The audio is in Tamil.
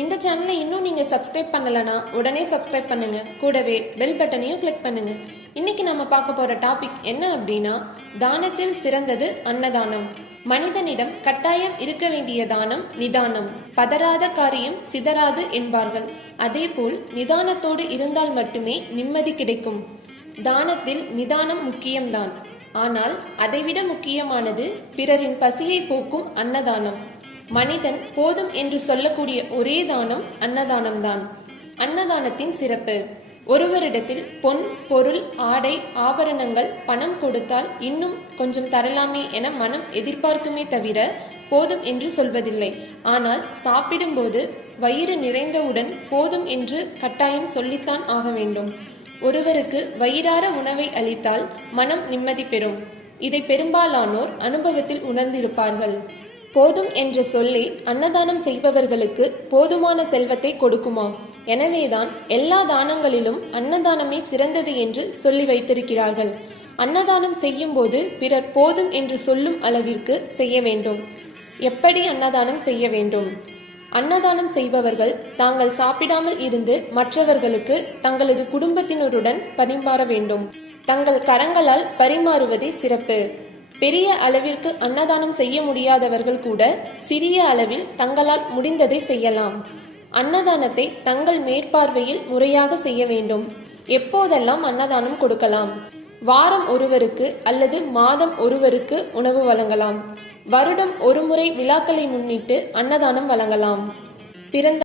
இந்த சேனலை இன்னும் நீங்க சப்ஸ்கிரைப் பண்ணலனா உடனே சப்ஸ்கிரைப் பண்ணுங்க. கூடவே பெல் பட்டனையும் கிளிக் பண்ணுங்க. இன்னைக்கு நம்ம பார்க்க போற டாபிக் என்ன அப்படின்னா, தானத்தில் சிறந்தது அன்னதானம். மனிதனிடம் கட்டாயம் இருக்க வேண்டிய தானம் நிதானம். பதறாத காரியம் சிதறாது என்பார்கள். அதேபோல் நிதானத்தோடு இருந்தால் மட்டுமே நிம்மதி கிடைக்கும். தானத்தில் நிதானம் முக்கியம்தான். ஆனால் அதைவிட முக்கியமானது பிறரின் பசியை போக்கும் அன்னதானம். மனிதன் போதும் என்று சொல்லக்கூடிய ஒரே தானம் அன்னதானம்தான். அன்னதானத்தின் சிறப்பு: ஒருவரிடத்தில் பொன், பொருள், ஆடை, ஆபரணங்கள், பணம் கொடுத்தால் இன்னும் கொஞ்சம் தரலாமே என மனம் எதிர்பார்க்குமே தவிர போதும் என்று சொல்வதில்லை. ஆனால் சாப்பிடும்போது வயிறு நிறைந்தவுடன் போதும் என்று கட்டாயம் சொல்லித்தான் ஆக வேண்டும். ஒருவருக்கு வயிறார உணவை அளித்தால் மனம் நிம்மதி பெறும். இதை பெரும்பாலானோர் அனுபவத்தில் உணர்ந்திருப்பார்கள். போதும் என்ற சொல்லே அன்னதானம் செய்பவர்களுக்கு போதுமான செல்வத்தை கொடுக்குமாம். எனவேதான் எல்லா தானங்களிலும் அன்னதானமே சிறந்தது என்று சொல்லி வைத்திருக்கிறார்கள். அன்னதானம் செய்யும் போது பிறர் போதும் என்று சொல்லும் அளவிற்கு செய்ய வேண்டும். எப்படி அன்னதானம் செய்ய வேண்டும்? அன்னதானம் செய்பவர்கள் தாங்கள் சாப்பிடாமல் இருந்து மற்றவர்களுக்கு தங்களது குடும்பத்தினருடன் பரிமாற வேண்டும். தங்கள் கரங்களால் பரிமாறுவதே சிறப்பு. பெரிய அளவிற்கு அன்னதானம் செய்ய முடியாதவர்கள் கூட சிறிய அளவில் தங்களால் முடிந்ததை செய்யலாம். அன்னதானத்தை தங்கள் மேற்பார்வையில் முறையாக செய்ய வேண்டும். எப்போதெல்லாம் அன்னதானம் கொடுக்கலாம்? வாரம் ஒருவருக்கு அல்லது மாதம் ஒருவருக்கு உணவு வழங்கலாம். வருடம் ஒரு முறை விழாக்களை முன்னிட்டு அன்னதானம் வழங்கலாம். பிறந்த